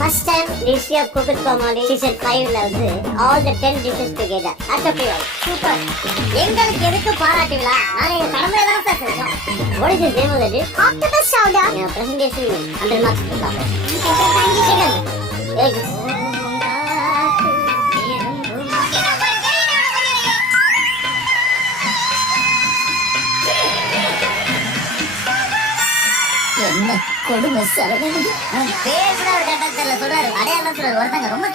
First time dish of cook with Comali season 5ல வந்து all the 10 dishes together at super எங்களுக்கு எதுக்கு பாராட்டு விழா? நாங்க எங்க கடமையை தான் சார் செஞ்சோம். What is the name of the dish octopus சவுடா presentation 100 marks கொடுத்தாங்க தேங்க் யூ கொடுமை சரவணன். பேர் கூட ஒரு கட்டத்துல சொல்றாரு. அடையாளம் சொல்றாரு. ஒருத்தங்க ரொம்ப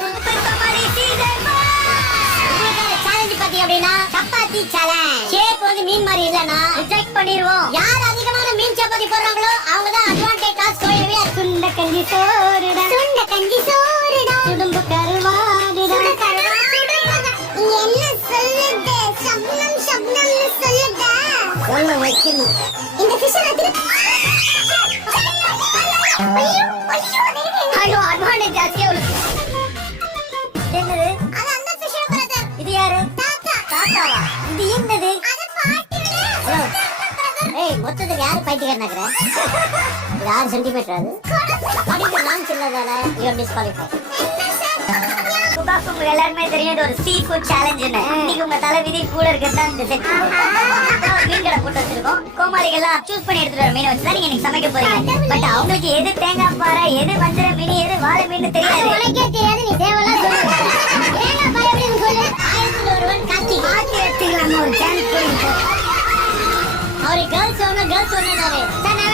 சேலஞ்ச் பாத்தி அப்படின்னா சப்பாத்தி சேலஞ்ச் ஷேப் வந்து மீன் மாதிரி இல்லனா ரிஜெக்ட் பண்ணிடுவோம். யார் அதிகமான மீன் சப்பாத்தி போடுறாங்களோ அவங்க தான் அட்வான்டேஜ் டாஸ்க் போயிடுவே சுண்ட கஞ்சி சோறுடா. சுண்ட கஞ்சி சோறுடா. சுடும்பு கருவாடுடா. இங்க என்ன சொல்லுது? சப்னம் சப்னம்னு சொல்லுதா. சொல்ல வைக்கணும். இந்த ஃபிஷ் ஐயோ அட்வான்டேஜ் ஜாஸ்தியா உள்ளது என்னது? அது அந்த ஃபிஷ் பிரதர் இது யாரு? தாத்தா. தாத்தாவா? இது என்னது? அது பாட்டியோட ஏய் யாரு பைத்தியக்காரனாக்குற இது ஆறு சென்டிமீட்டர் அது. படிப்பு நான் சின்னதால யூஆர் டிஸ்குவாலிஃபை உங்க எல்லாருமே தெரியும் இது ஒரு சீ ஃபுட் சேலஞ்சுன்னு இன்னைக்கு உங்க தலைவிதி கூட இருக்கிறது தான் இந்த செட் மீன் கடை போட்டு கோமாளிகள்லாம் சூஸ் பண்ணி எடுத்துட்டு வர மீனை வச்சு தான் நீங்க சமைக்க போறீங்க. பட் அவங்களுக்கு எது தேங்காய் பாறை எது வஞ்சர மீன் எது வாழை மீன் தெரியாது. உனக்கே தெரியாது நீ எடுத்துக்கலாம் ஒரு சான்ஸ் கொடுங்க அவரு கேர்ள்ஸ் ஒன்று கேர்ள்ஸ் ஒன்று